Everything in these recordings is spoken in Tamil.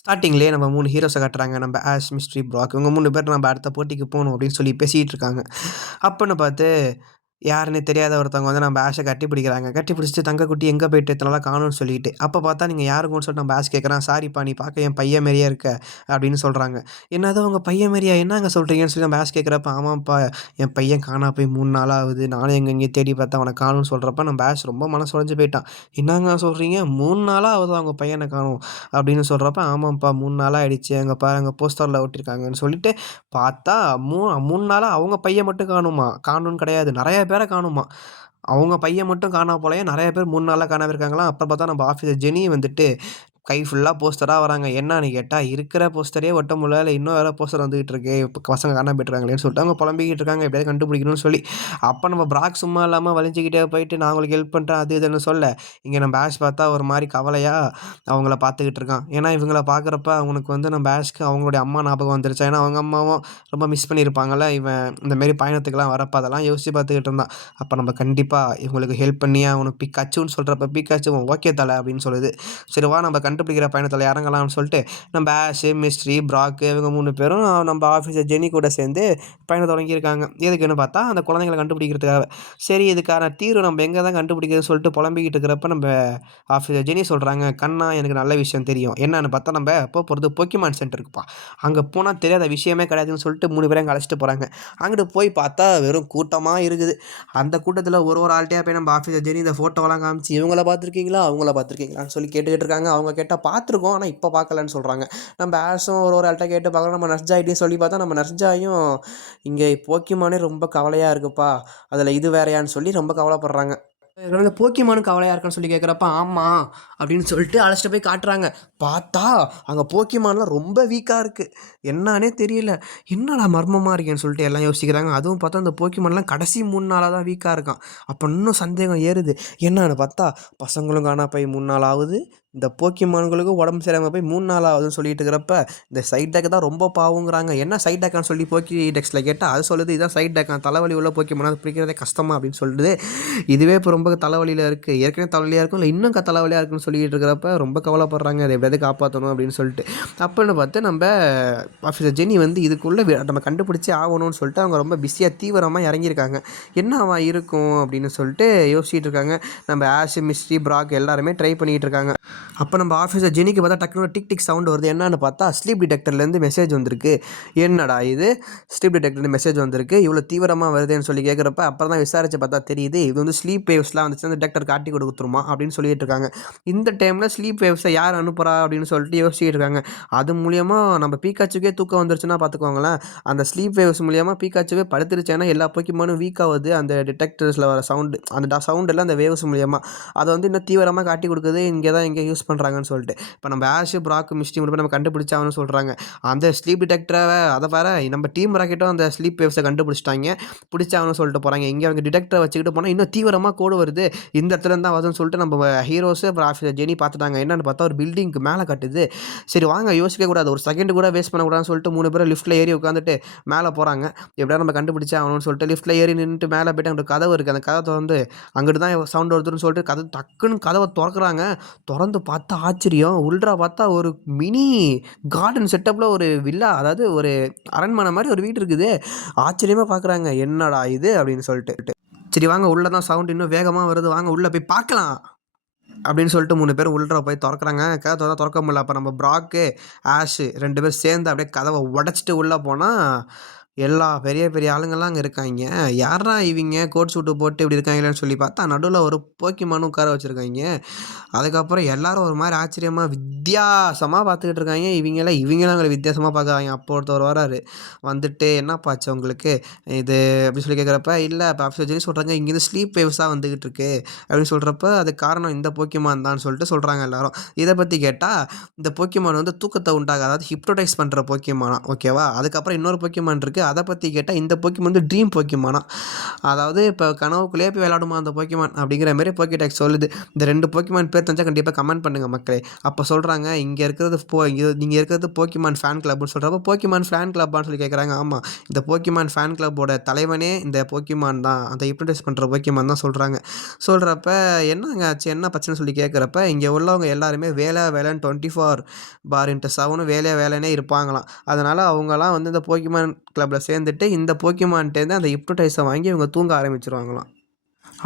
ஸ்டார்ட்டிங்லேயே நம்ம 3 ஹீரோஸ காட்டுறாங்க. நம்ம ஆஷ், மிஸ்ட்ரி, ப்ராக். இவங்க 3 பேர் நம்ம அடுத்த போட்டிக்கு போணும் அப்படின்னு சொல்லி பேசிட்டு இருக்காங்க. அப்பன்னு பார்த்து யாருன்னே தெரியாத ஒருத்தவங்க வந்து நம்ம ஆஷ கட்டிப்பிடிக்கிறாங்க. கட்டிப்பிடிச்சுட்டு "தங்கக்குட்டி எங்க போயிட்ட? இத்தன நாளா காணோம்னு" சொல்லிட்டு. அப்ப பார்த்தா "நீங்க யாருங்கன்னு" சொல்லிட்டு நம்ம ஆஷ் கேட்குறான். "சாரிப்பா நீ பார்க்க என் பையன் மாரியே இருக்க" அப்படின்னு சொல்றாங்க. "என்னது உங்க பையன் மாரியா? என்னங்க சொல்றீங்கன்னு" சொல்லி நம்ம ஆஷ் கேட்கிறப்ப, "ஆமாம்ப்பா என் பையன் காணா போய் 3 நாள் ஆகுது. நானும் எங்கெங்கேயோ தேடி பார்த்தேன் அவன காணோம்னு" சொல்றப்ப நம்ம ஆஷ் ரொம்ப மனசு உடைஞ்சு போயிட்டான். "என்னங்க சொல்றீங்க? 3 நாளா ஆகுதா உங்க பையன காணோம்?" அப்படின்னு சொல்றப்ப, "ஆமாம்ப்பா 3 நாளா ஆயிடுச்சு. அங்க பாருங்க போஸ்டர்ல ஒட்டியிருக்காங்கன்னு" சொல்லிட்டு பார்த்தா 3 நாளா அவங்க பையன் மட்டும் காணோமா. காணோம்னு கிடையாது. நெறைய பேர காணோமா. அவங்க பையன் மட்டும் காணாம போலயா, நெறைய பேர் 3 நாளா காணாம இருக்காங்களாம். அப்ப பார்த்தா நம்ம ஆஃபீசர் ஜெனி வந்துட்டு கை ஃபுல்லா போஸ்டரா வராங்க. என்னான்னு கேட்டா, இருக்கிற போஸ்டரே ஒட்ட முடியல. இல்ல இன்னும் வேற போஸ்டர் வந்துகிட்டு இருக்கு. இப்ப பசங்க காணாம போயிட்டுருக்காங்களேன்னு சொல்லிட்டு அவங்க புலம்பிக்கிட்டு இருக்காங்க. எப்படியாவது கண்டுபிடிக்கணும்னு சொல்லி. அப்ப நம்ம பிராக் சும்மா இல்லாம வலிஞ்சுக்கிட்டே போயிட்டு, நான் உங்களுக்கு ஹெல்ப் பண்றேன் அது இதுன்னு சொல்ல, இங்க நம்ம ஆஷ் பார்த்தா ஒரு மாரி கவலையா அவங்கள பார்த்துக்கிட்டு இருக்கான். ஏன்னா இவங்கள பார்க்குறப்ப அவனுக்கு வந்து நம்ம ஆஷ்க்கு அவங்களுடைய அம்மா ஞாபகம் வந்துருச்சா. ஏன்னா அவங்க அம்மாவும் ரொம்ப மிஸ் பண்ணியிருப்பாங்கல்ல. இவன் இந்த மாரி பயணத்துக்குலாம் வரப்ப அதெல்லாம் யோசிச்சு பார்த்துக்கிட்டு இருந்தான். அப்ப நம்ம கண்டிப்பா இவங்களுக்கு ஹெல்ப் பண்ணியே ஆகணும். பிக்காச்சுன்னு சொல்றப்ப பிக்காச்சுவும் ஓகே தல அப்படின்னு சொல்லுது. சரி வா நம்ம கண்டுபிடிக்கிற பயணத்துல இறங்கலாம்னு சொல்லிட்டு, நம்ம ஆஷ், மிஸ்ட்ரி, ப்ராக் இவங்க 3 பேரும் நம்ம ஆஃபீஸர் ஜெனி கூட சேர்ந்து பயணம் தொடங்கியிருக்காங்க. எதுக்குன்னு பார்த்தா, அந்த குழந்தைங்கள கண்டுபிடிக்கிறதுக்காக. சரி இதுக்கான தீர்வு நம்ம எங்க தான் கண்டுபிடிக்கிறதுன்னு சொல்லிட்டு புலம்பிக்கிட்டு இருக்கிறப்ப, நம்ம ஆஃபீஸர் ஜெனி சொல்றாங்க, "கண்ணா எனக்கு நல்ல விஷயம் தெரியும்." என்னன்னு பார்த்தா, நம்ம போறது போக்கிமான் சென்டருக்குப்பா. அங்க போனா தெரியாத விஷயமே கிடையாதுன்னு சொல்லிட்டு 3 பேரையும் அங்க அழைச்சிட்டு போறாங்க. அங்கிட்டு போய் பார்த்தா வெறும் கூட்டமா இருக்குது. அந்த கூட்டத்துல ஒரு ஒரு ஆள்ட்டயா போய் நம்ம ஆஃபீஸர் ஜெனி இந்த ஃபோட்டோவெல்லாம் காமிச்சு, "இவங்கள பார்த்துருக்கீங்களா? அவங்கள பார்த்துருக்கீங்களான்னு?" சொல்லி கேட்டுக்கிட்டு இருக்காங்க. அவங்க கேட்டா, "பார்த்துருக்கோம். ஆனா இப்ப பார்க்கலன்னு" சொல்றாங்க. நம்ம ஆஷும் ஒரு ஒரு ஆள்ட்ட கேட்டு பார்க்குறோம். நம்ம நர்ஸாயிட்டயும் சொல்லி பார்த்தா, நம்ம நர்ஸாயும், "இங்க போக்கிமானே ரொம்ப கவலையா இருக்குப்பா. அதுல இது வேறயான்னு" சொல்லி ரொம்ப கவலைப்படுறாங்க. "இந்த போக்கிமானும் கவலையா இருக்கான்னு" சொல்லி கேட்குறப்ப, "ஆமா" அப்படின்னு சொல்லிட்டு அழைச்சிட்டு போய் காட்டுறாங்க. பார்த்தா, அங்க போக்கிமான்லாம் ரொம்ப வீக்கா இருக்கு. என்னான்னே தெரியல. என்னடா மர்மமா இருக்கேன்னு சொல்லிட்டு எல்லாம் யோசிக்கிறாங்க. அதுவும் பார்த்தா அந்த போக்கிமான்லாம் கடைசி 3 நாளா தான் வீக்கா இருக்கான். அப்ப இன்னும் சந்தேகம் ஏறுது. என்னான்னு பார்த்தா, பசங்களும் காணா போய் 3 நாள் ஆகுது. இந்த போக்கிமான்களுக்கும் உடம்பு சரியில்லாம போய் 3 நாள் ஆகுதுன்னு சொல்லிட்டு இருக்கிறப்ப, இந்த சைட் டேக் தான் ரொம்ப பாவங்கிறாங்க. என்ன சைட் டேக்கான்னு சொல்லி போக்கி டெக்ஸ்ட்ல கேட்டா, அது சொல்லுது இதான் சைட் டேக்காம். தலைவலி உள்ள போக்கிமான அது பிடிக்கிறதே கஷ்டமா அப்படின்னு சொல்லுது. இதுவே இப்ப ரொம்ப தலைவலியில இருக்கு. ஏற்கனவே தலைவலியா இருக்கும். இல்ல இன்னும் தலைவலியா இருக்குன்னு சொல்லிட்டு இருக்கிறப்ப ரொம்ப கவலைப்படுறாங்க. அத எப்படியாவது காப்பாத்தணும் அப்படின்னு சொல்லிட்டு. அப்பன்னு பார்த்து நம்ப ஆஃபீஸர் ஜெனி வந்து இதுக்குள்ள நம்ம கண்டுபிடிச்சே ஆகணும்னு சொல்லிட்டு அவங்க ரொம்ப பிஸியா தீவிரமா இறங்கியிருக்காங்க. என்னவா இருக்கும் அப்படின்னு சொல்லிட்டு யோசிச்சுட்டு இருக்காங்க. நம்ம ஆஷ், மிஸ்ட்ரி, ப்ராக் எல்லாருமே ட்ரை பண்ணிட்டு இருக்காங்க. அப்ப நம்ம ஆஃபீஸர் ஜெனிக்கு பார்த்தா டக்குனு ஒரு டிக் டிக் சவுண்ட் வருது. என்னன்னு பார்த்தா ஸ்லீப் டிடெக்டர்லேருந்து மெசேஜ் வந்திருக்கு. என்னடா இது? ஸ்லீப் டிடெக்டர்லேருந்து மெசேஜ் வந்திருக்கு. இவ்வளோ தீவிரமா வருதேன்னு சொல்லி கேட்குறப்ப, அப்புறம் தான் விசாரிச்சு பார்த்தா தெரியுது. இது வந்து ஸ்லீப் வேவ்ஸ்லாம் வந்துச்சுன்னா அந்த டிடெக்டர் காட்டி குடுத்துருமா அப்படின்னு சொல்லிட்டு இருக்காங்க. இந்த டைம்ல ஸ்லீப் வேவ்ஸ யார் அனுப்புறா அப்படின்னு சொல்லிட்டு யோசிச்சுட்டு இருக்காங்க. அது மூலியமா நம்ம பீக்காச்சுக்கே தூக்கம் வந்துருச்சுன்னா பார்த்துக்கோங்களேன். அந்த ஸ்லீப் வேவ்ஸ் மூலியமா பீக்காச்சுவே படுத்துருச்சு. ஏன்னா எல்லா போக்கிமானும் வீக் ஆவுது. அந்த டிடெக்டர்ஸ்ல வர சவுண்ட் அந்த சவுண்ட் எல்லாம் அந்த வேவ்ஸ் மூலியமா. அத வந்து இன்னும் தீவிரமா காட்டிக் குடுக்குது. இங்க தான் எங்கேயோ யூஸ் பண்றாங்கன்னு சொல்லிட்டு. இப்ப நம்ம ஆஷ், ப்ராக், மிஸ்டி 3 பேரும் நம்ம கண்டுபிடிச்சாகணும்னு சொல்றாங்க. அந்த ஸ்லீப் டிடெக்டர அத வேற நம்ம டீம் ராக்கெட்டும் அந்த ஸ்லீப் வேவ்ஸ கண்டுபிடிச்சுட்டாய்ங்க. பிடிச்சாகணும்னு சொல்லிட்டு போறாங்க. இங்க அவங்க டிடெக்டர வச்சுக்கிட்டு போனா இன்னும் தீவிரமா கோடு வருது. இந்த இடத்துல இருந்து தான் வருதுன்னு சொல்லிட்டு நம்ம ஹீரோஸ் அப்புறம் ஆஃபீஸர் ஜெனி பார்த்துட்டாங்க. என்னன்னு பார்த்தா ஒரு பில்டிங்க்கு மேல காட்டுது. சரி வாங்க யோசிக்க கூடாது. ஒரு செகண்ட் கூட வேஸ்ட் பண்ணக்கூடாதுன்னு சொல்லிட்டு 3 பேரும் லிஃப்ட்ல ஏறி உட்காந்துட்டு மேல போறாங்க. எப்படியாவது நம்ம கண்டுபிடிச்சே ஆகணும்னு சொல்லிட்டு லிஃப்ட்ல ஏறி நின்னுட்டு மேல போயிட்டு அங்கிட்டு கதவு இருக்கு. அந்த கதவ தொறந்து அங்கிட்டு தான் சவுண்ட் வருதுன்னு சொல்லிட்டு டக்குன்னு கதவ தொறக்குறாங்க. தொறந்து பார்த்தா ஆச்சரியம். உள்றா பார்த்தா ஒரு மினி கார்டன் செட்டப்ல ஒரு வில்லா, அதாவது ஒரு அரண்மனை மாரி ஒரு வீடு இருக்குது. ஆச்சரியமா பார்க்குறாங்க. "என்னடா இது?" அப்படின்னு சொல்லிட்டு. "சரி வாங்க உள்ள தான் சவுண்ட் இன்னும் வேகமா வருது. வாங்க உள்ள போய் பார்க்கலாம்." அப்படின்னு சொல்லிட்டு 3 பேரும் உள்ற போய் தொறக்குறாங்க. கதவ தொறக்க முடியல. அப்ப நம்ம ப்ராக்கு, ஆஷ் 2 பேரும் சேர்ந்து அப்படியே கதவ உடைச்சுட்டு உள்ள போனா, எல்லா பெரிய பெரிய ஆளுங்கலாம் அங்க இருக்காய்ங்க. யார்றா இவிங்க கோட் சூட்டு போட்டு இப்படி இருக்காங்களேன்னு சொல்லி பார்த்தா, நடுவுல ஒரு போக்கிமானும் உட்கார வச்சிருக்காய்ங்க. அதுக்கப்புறம் எல்லாரும் ஒரு மாரி ஆச்சரியமா, வித்தியாசமா பார்த்துக்கிட்டு இருக்காய்ங்க. இவிங்கலாம் எங்கள வித்தியாசமா பார்க்குறாய்ங்க. அப்போ ஒருத்தர் வராரு. வந்துட்டு, "என்னப்பா ஆச்சு உங்களுக்கு? இது" அப்படி சொல்லி கேட்குறப்ப, "இல்ல இப்ப ஆஃபீஸர் சொல்றாங்க, இங்கேருந்து ஸ்லீப் வேவ்ஸா வந்துகிட்டு இருக்கு." அப்படின்னு சொல்றப்ப, "அதுக்கு காரணம் இந்த போக்கிமான் தான்" சொல்லிட்டு சொல்றாங்க எல்லாரும். இத பத்தி கேட்டா, இந்த போக்கிமான் வந்து தூக்கத்த உண்டாக்க அதாவது ஹிப்னோடைஸ் பண்ற போக்கிமானாம். ஓகேவா? அதுக்கப்புறம் இன்னொரு போக்கிமான் இருக்கு. அதை பற்றி கேட்டால் இந்த போக்கிமான் வந்து ட்ரீம் போக்கிமானா, அதாவது இப்போ கனவுக்குள்ளேயே போய் விளையாடுமா அந்த போக்கிமான் அப்படிங்கிற மாதிரி போக்கிடெக்ஸ் சொல்லுது. இந்த 2 போக்கிமான் பேர் தெரிஞ்சால் கண்டிப்பாக கமெண்ட் பண்ணுங்கள் மக்களே. அப்போ சொல்கிறாங்க இங்கே இருக்கிறது நீங்கள் இருக்கிறது போக்கிமான் ஃபேன் கிளப்னு சொல்கிறப்ப போக்கிமான் ஃபேன் கிளப்பான்னு சொல்லி கேட்குறாங்க. ஆமாம், இந்த போக்கிமான் ஃபேன் கிளப்போட தலைவனே இந்த போக்கிமான் தான், அந்த ஹிப்னோடைஸ் பண்ணுற போக்கிமான் தான் சொல்கிறாங்க. சொல்கிறப்ப என்னங்க ஆச்சு, என்ன பிரச்சனைன்னு சொல்லி கேட்குறப்ப இங்கே உள்ளவங்க எல்லாருமே வேலை வேலைன்னு 24/7 வேலைனே இருப்பாங்களாம். அதனால் அவங்களாம் வந்து இந்த போக்கிமான் கிளப்பில் சேர்ந்துட்டு இந்த போக்கிமான்ட்டேருந்து அந்த ஹிப்னோடைஸை வாங்கி இவங்க தூங்க ஆரம்பிச்சிருவாங்களாம்.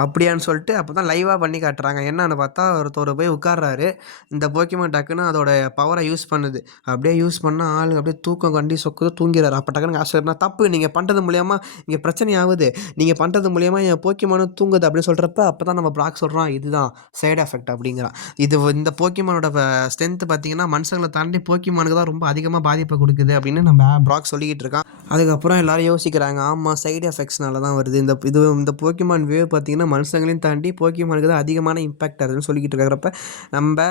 அப்படியான்னு சொல்லிட்டு அப்போ தான் லைவாக பண்ணி காட்டுறாங்க. என்னன்னு பார்த்தா ஒருத்தர் போய் உட்கார்றாரு. இந்த போக்கிமான் டக்குன்னு அதோட பவரை யூஸ் பண்ணுது. அப்படியே யூஸ் பண்ணால் ஆளு அப்படியே தூக்கம் கண்டி சொக்குது, தூங்கிறாரு. அப்போ டக்குன்னு ஆச்சரியம்னா தப்பு, நீங்கள் பண்ணுறது மூலியமாக இங்கே பிரச்சனை ஆகுது, நீங்கள் பண்ணுறது மூலியமா என் போக்கிமானும் தூங்குது அப்படின்னு சொல்கிறப்ப அப்போ தான் நம்ம ப்ராக் சொல்கிறோம் இதுதான் சைடு எஃபெக்ட் அப்படிங்கிறான். இந்த போக்கிமானோட ஸ்ட்ரென்த்து பார்த்தீங்கன்னா மனுஷங்களை தாண்டி போக்கிமானுக்கு தான் ரொம்ப அதிகமாக பாதிப்பை கொடுக்குது அப்படின்னு நம்ம ப்ராக் சொல்லிக்கிட்டு இருக்கான். அதுக்கப்புறம் எல்லாரும் யோசிக்கிறாங்க, ஆமாம் சைடு எஃபெக்ட்ஸ்னால தான் வருது. இந்த போக்கிமான் வேவ் பார்த்தீங்கன்னா மனுஷங்களையும் தாண்டி போக்கிமானுக்கு தான் அதிகமான இம்பாக்ட் ஆகுதுன்னு சொல்லிக்கிட்டு இருக்கிறப்ப நம்ம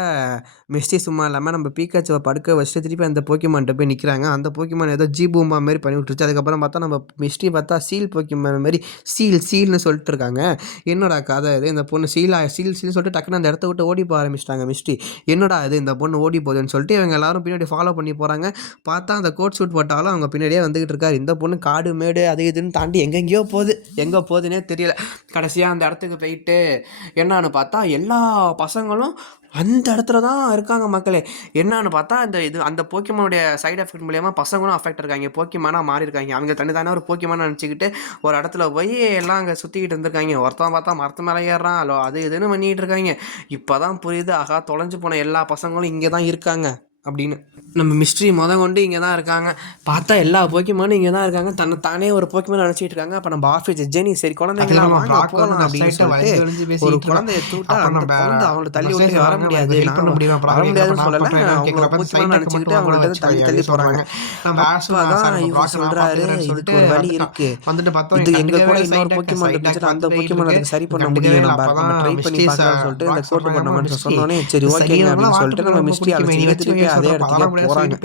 மிஸ்டி சும்மா இல்லாமல் நம்ம பீக்காச்சுவை படுக்க வச்சுட்டு திருப்பி அந்த போக்கிமான்கிட்ட போய் நிற்கிறாங்க. அந்த போக்கிமான் ஏதோ பூம்பா மாரி பண்ணி விட்டுருச்சு. அதுக்கப்புறம் பார்த்தா நம்ம மிஸ்டி பார்த்தா சீல் போக்கிமான் மாதிரி சீல்னு சொல்லிட்டு இருக்காங்க. என்னடா கதை இது, இந்த பொண்ணு சீல் சொல்லிட்டு டக்குன்னு அந்த இடத்த விட்டு ஓடி போக ஆரம்பிச்சிட்டாங்க மிஸ்டி. என்னடா இது இந்த பொண்ணு ஓடி போகுதுன்னு சொல்லிட்டு இவங்க எல்லாரும் பின்னாடி ஃபாலோ பண்ணி போகிறாங்க. பார்த்தா அந்த கோட் சூட் போட்டாலும் அவங்க பின்னாடியே வந்துகிட்டு இருக்காரு. இந்த பொண்ணு காடு மேடு அது இதுன்னு தாண்டி எங்கெங்கேயோ போகுது, எங்கே போகுதுன்னே தெரியல. கடைசியாக அந்த இடத்துக்கு போயிட்டு என்னான்னு பார்த்தா எல்லா பசங்களும் அந்த இடத்துல தான் இருக்காங்க மக்களே. என்னான்னு பார்த்தா அந்த போக்கிமானுடைய சைடு எஃபெக்ட் மூலியமா பசங்களும் அஃபெக்ட் இருக்காங்க, போக்கிமானாக மாறி இருக்காங்க. அவங்க தானே ஒரு போக்கிமானை நினச்சிக்கிட்டு ஒரு இடத்துல போய் எல்லாம் அங்கே சுற்றிக்கிட்டு இருந்திருக்காங்க. ஒருத்தன் பார்த்தா மரத்து மேலே ஏறுறான், அது இதுன்னு பண்ணிக்கிட்டு இருக்காங்க. இப்போ தான் புரியுது, ஆகா தொலைஞ்சு போன எல்லா பசங்களும் இங்கே தான் இருக்காங்க அப்படின்னு. நம்ம மிஸ்ட்ரி கொண்டு இங்கே தான் இருக்காங்க. பார்த்தா எல்லா போக்கிமானும் இங்கே தான் இருக்காங்க. தானே ஒரு போக்கிமான் நினச்சிட்டு இருக்காங்க. அப்போ நம்ம ஆஃபீஸ் ஜெனி சரி குழந்தைங்களா வாங்க போகலாம் அப்படின்னு சொல்லிட்டு ஒரு குழந்தைய தூட்டா அந்த குழந்தை அவங்கள தள்ளி விட்டு வர முடியாது, நானும் வர முடியாதுன்னு சொல்லலை, அவங்க போக்கிமான் நினச்சிக்கிட்டு அவங்கள்ட்ட தள்ளி போகிறாங்க. அப்பதான் இவர் சொல்கிறாரு இதுக்கு ஒரு வழி இருக்கு, இது எங்கள் கூட இன்னொரு போக்கிமான் இருந்துச்சு, அந்த போக்கிமான் அதுக்கு சரி பண்ண முடியும், நம்ம ட்ரை பண்ணி பார்க்கலாம்னு சொல்லிட்டு இந்த கோட்டு பண்ண மனுஷன் சொன்னோன்னே சரி ஓகேங்க அப்படின்னு சொல்லிட்டு நம்ம மிஸ்ட்ரி அழைச்சி திருப்பி அதே இடத்துக்கே போறாங்க.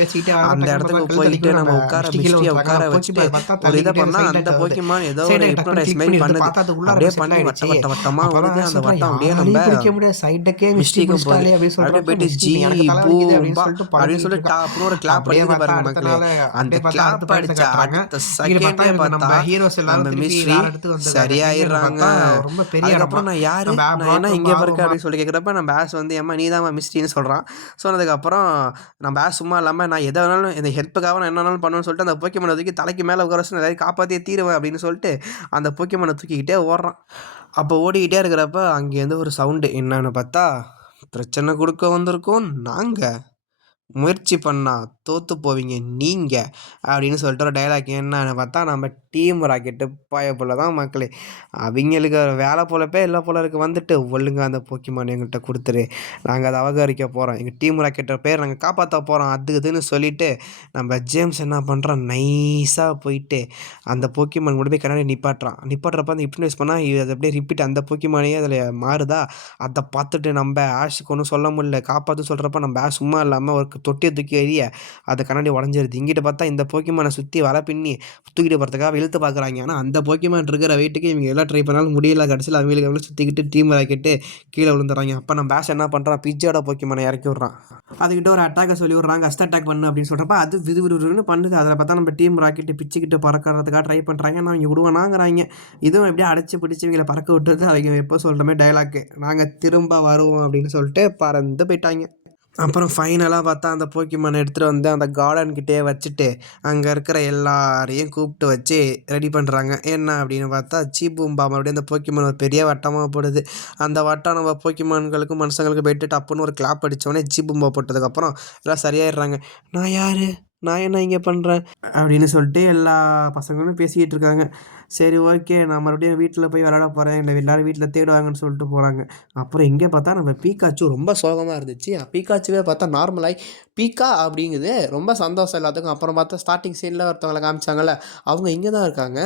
அந்த இடத்துக்கு போயிட்டு நம்ம மிஸ்ட்ரியை உட்கார வச்சுட்டு ஒரு இதை பண்ணா அந்த போக்கிமான் ஏதோ ஒரு ஹிப்னோடைஸ் மாதிரி பண்ணுது. அப்படியே பண்ணி வட்டமா வருது. அந்த வட்டம் அப்படியே நம்ம மிஸ்ட்ரிக்கும் போகுது. அப்படியே போயிட்டு ஜி பூம்பா அப்படின்னு சொல்லிட்டு டாப்னு ஒரு கிளாப் அடிக்குது பாருங்க மக்களே. அந்த கிளாப் அடிச்ச அடுத்த செகண்டே பார்த்தா நம்ம மிஸ்ட்ரி சரியாயிடுறாங்க. அதுக்கப்புறம் நான் யாரு, நான் என்ன இங்கே இருக்க அப்படின்னு சொல்லி கேட்குறப்ப நம்ம ஆஸ் வந்து ஏமா நீ தான் மிஸ்ட்ரின்னு சொல்கிறான். சொன்னதுக்கப்புறம் நம்ம ஆஸ் சும்மா இல்லாமல் நான் எதை வேணாலும் இந்த ஹெல்ப்புக்காக நான் என்ன வேணாலும் பண்ணுவேன்னு சொல்லிட்டு அந்த போக்கிமானை தூக்கி தலைக்கு மேலே உட்கார வச்சு நிறைய காப்பாற்றியே தீருவேன் அப்படின்னு சொல்லிட்டு அந்த போக்கிமானை தூக்கிக்கிட்டே ஓடுறான். அப்போ ஓடிக்கிட்டே இருக்கிறப்ப அங்கேருந்து ஒரு சவுண்டு, என்னன்னு பார்த்தா பிரச்சனை கொடுக்க வந்திருக்கோம் நாங்கள், முயற்சி பண்ணால் தோற்று போவீங்க நீங்கள் அப்படின்னு சொல்லிட்டு ஒரு டைலாக். என்னன்னு பார்த்தா நம்ம டீம் ராக்கெட்டு பயப்புல தான் மக்களே. அவங்களுக்கு வேலை போலப்பே இல்லை போல இருக்குது. வந்துட்டு ஒழுங்காக அந்த போக்கிமான் எங்கள்கிட்ட கொடுத்துரு, நாங்கள் அதை அவகரிக்க போகிறோம், எங்கள் டீம் ராக்கெட்டை பேர் நாங்கள் காப்பாற்ற போகிறோம் அதுன்னு சொல்லிவிட்டு நம்ம ஜேம்ஸ் என்ன பண்ணுறான், நைஸாக போயிட்டு அந்த போக்கிமான் கூட போய் கண்ணாடி நிப்பாட்டுறப்ப அந்த ஹிப்னோடைஸ் பண்ணால் அது அப்படியே ரிப்பீட் அந்த போக்கிமானே அதில் மாறுதா. அதை பார்த்துட்டு நம்ம ஆஷுக்கு ஒன்றும் சொல்ல முடியல, காப்பாற்று சொல்கிறப்ப நம்ம ஆஷ் சும்மா இல்லாமல் ஒரு தொட்டியை தூக்கி எறிய அதை கண்ணாடி உடஞ்சிருது. இங்கிட்ட பார்த்தா இந்த போக்கிமானை சுற்றி வலை பின்னி தூக்கிட்டு போகிறதுக்காக இழுத்து பார்க்குறாங்க. ஆனால் அந்த போக்கிமான் இருக்கிற வெயிட்டுக்கு இவங்க எல்லாம் ட்ரை பண்ணாலும் முடியல. கடைசியில் அவங்களுக்கு சுற்றிக்கிட்டு டீம் ராக்கெட்டு கீழே விழுந்துடுறாங்க. அப்போ நம்ம பேஷ் என்ன பண்ணுறான், பிஜ்ஜோட போக்கிமானை இறக்கி விட்றான். அதுக்கிட்ட ஒரு அட்டாக்கை சொல்லி விட்றாங்க, கஸ்ட் அட்டாக் பண்ணு அப்படின்னு சொல்கிறப்ப அது விறுவிறுன்னு பண்ணுது. அதில் பார்த்தா நம்ம டீம் ராக்கெட்டு பிச்சுக்கிட்டு பறக்கிறதுக்காக ட்ரை பண்ணுறாங்க. நான் இங்கே விடுவேனாங்கிறாங்க. இதுவும் எப்படியே அடைச்சி பிடிச்சி இவங்களை பறக்க விட்டுறது. அவங்க எப்போ சொல்கிற மாதிரி டைலாக்கு, நாங்கள் திரும்ப வருவோம் அப்படின்னு சொல்லிட்டு பறந்து போயிட்டாங்க. அப்புறம் ஃபைனலாக பார்த்தா அந்த போக்கிமானை எடுத்துகிட்டு வந்து அந்த கார்டன்கிட்டே வச்சுட்டு அங்கே இருக்கிற எல்லாரையும் கூப்பிட்டு வச்சு ரெடி பண்ணுறாங்க. என்ன அப்படின்னு பார்த்தா பூம்பா மறுபடியும் அந்த போக்கிமான் ஒரு பெரிய வட்டமாக போடுது. அந்த வட்டம் நம்ம போக்கிமான்களுக்கும் மனுஷங்களுக்கும் போயிட்டு டப்புன்னு ஒரு கிளாப் அடித்தோடனே பூம்பா போட்டதுக்கப்புறம் எல்லாம் சரியாயிடுறாங்க. நான் யார், நான் என்ன இங்கே பண்ணுறேன் அப்படின்னு சொல்லிட்டு எல்லா பசங்களும் பேசிக்கிட்டு இருக்காங்க. சரி ஓகே, நான் மறுபடியும் வீட்டில் போய் விளையாட போகிறேன், இல்லை எல்லோரும் வீட்டில் தேடுவாங்கன்னு சொல்லிட்டு போகிறாங்க. அப்புறம் இங்கே பார்த்தா நம்ம பீக்காச்சு ரொம்ப சோகமாக இருந்துச்சு. பீக்காச்சுவே பார்த்தா நார்மலாகி பீக்கா அப்படிங்குது, ரொம்ப சந்தோஷம் எல்லாத்துக்கும். அப்புறம் பார்த்தா ஸ்டார்டிங் சீனில் ஒருத்தவங்களை காமிச்சாங்கல்ல, அவங்க இங்கே தான் இருக்காங்க.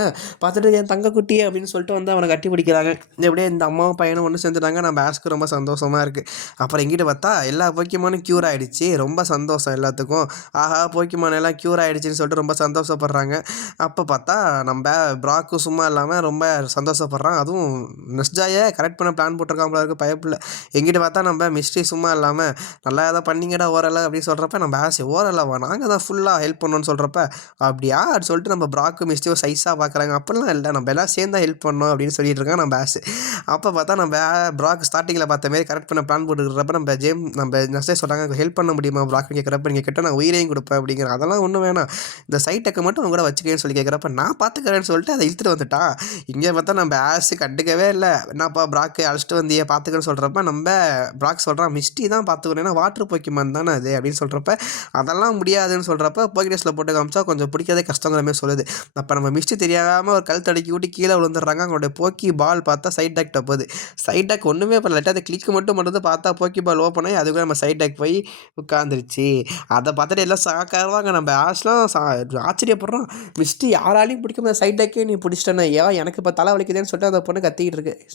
பார்த்துட்டு என் தங்கக்குட்டி அப்படின்னு சொல்லிட்டு வந்து அவனை கட்டி பிடிக்கிறாங்க. எப்படியே இந்த அம்மாவும் பையனும் ஒன்று சேர்ந்துட்டாங்க. நம்ம ஆஸ்க்கு ரொம்ப சந்தோஷமாக இருக்குது. அப்புறம் இங்கிட்ட பார்த்தா எல்லா போக்கிமானும் க்யூர் ஆகிடுச்சு, ரொம்ப சந்தோஷம் எல்லாத்துக்கும். ஆஹா போக்கிமான் காயமான எல்லாம் க்யூர் ஆயிடுச்சுன்னு சொல்லிட்டு ரொம்ப சந்தோஷப்படுறாங்க. அப்ப பார்த்தா நம்ப ப்ராக்கும் சும்மா இல்லாம ரொம்ப சந்தோஷப்படுறான். அதுவும் நெஸ்டாய கரெக்ட் பண்ண பிளான் போட்டிருக்கான் போல இருக்கு பயப்புள்ள. எங்கிட்ட பார்த்தா நம்ப மிஸ்ட்ரி சும்மா இல்லாம, "நல்லா ஏதோ பண்ணீங்கடா ஓரளவு" அப்படின்னு சொல்றப்ப, நம்ம ஓரளவா? நாங்க தான் ஃபுல்லா ஹெல்ப் பண்ணோம்னு சொல்றப்ப, "அப்படியா?" அப்படின்னு சொல்லிட்டு நம்ம ப்ராக்கும் மிஸ்ட்ரியும் சைஸா பார்க்குறாங்க. "அப்படிலாம் இல்ல. நம்ம எல்லாம் சேர்ந்து தான் ஹெல்ப் பண்ணோம்" அப்படின்னு சொல்லிட்டு இருக்கான் நம்ம அப்ப பார்த்தா நம்ம ப்ராக் ஸ்டார்ட்டிங்கில பார்த்த மாரி கரெக்ட் பண்ண பிளான் போட்டுருக்கிறப்ப, நம்ம நெஸ்டே சொல்றாங்க, "ஹெல்ப் பண்ண முடியுமா ப்ராக்ன்னு?" கேட்கிறப்ப, "நீங்க கேட்டா நான் உயிரையும் குடுப்பேன்" அப்படிங்கிறான். "அதெல்லாம் ஒண்ணும் வேணாம். இந்த சைட் டெக்க மட்டும் உன் கூட வச்சுக்கன்னு" சொல்லி கேட்கிறப்ப, "நான் பார்த்துக்கிறேன்னு" சொல்லிட்டு அத இழுத்துட்டு வந்துட்டான். இங்க பார்த்தா நம்ம கண்டுக்கவே இல்ல. "என்னப்பா ப்ராக்க அழைச்சிட்டு வந்தியே பார்த்துக்கன்னு" சொல்றப்ப, ப்ராக் சொல்றான், "மிஸ்டி தான் பார்த்துக்கணும். ஏன்னா வாட்டர் போக்கிமான் தானே அது" அப்படின்னு சொல்றப்ப, "அதெல்லாம் முடியாதுன்னு" சொல்றப்ப, போக்கிடேஸ்ல போட்டு காமிச்சா கொஞ்சம் பிடிக்கிறதே கஷ்டங்கிற மாரி சொல்லுது. அப்ப நம்ம மிஸ்டி தெரியாம ஒரு கல் தடுக்கி விட்டு கீழ விழுந்துடுறாங்க. அவங்களுடைய போக்கி பால் பார்த்தா சைட் டேக்ட்ட போகுது. சைட் டேக் ஒண்ணுமே பண்ணல. லைட்டா அத கிளிக் மட்டும் பண்ணுது. பார்த்தா போக்கி பால் ஓப்பன் ஆயி அதுக்குள்ள நம்ம சைட் டேக் போய் உட்காந்துருச்சு. அத பார்த்துட்டு எல்லாம் ஷாக் ஆகுறாங்க. நம்ம ஆஷ்லாம் ஆச்சரியப்படுறோம். மிஸ்டி யாராலயும் பிடிக்க முடியாத சைட் டேக்கே நீ பிடிச்சிட்டேன்னு. ஏன் எனக்கு இப்ப தல வலிக்குதுன்னு சொல்லிட்டு அந்த பொண்ணு கத்திக்கிட்டு இருக்கு.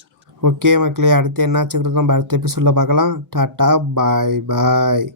ஓகே மக்களே, அடுத்து என்னாச்சுங்கிறத நம்ம அடுத்த எபிசோட்ல பார்க்கலாம். டாட்டா, பாய் பாய்.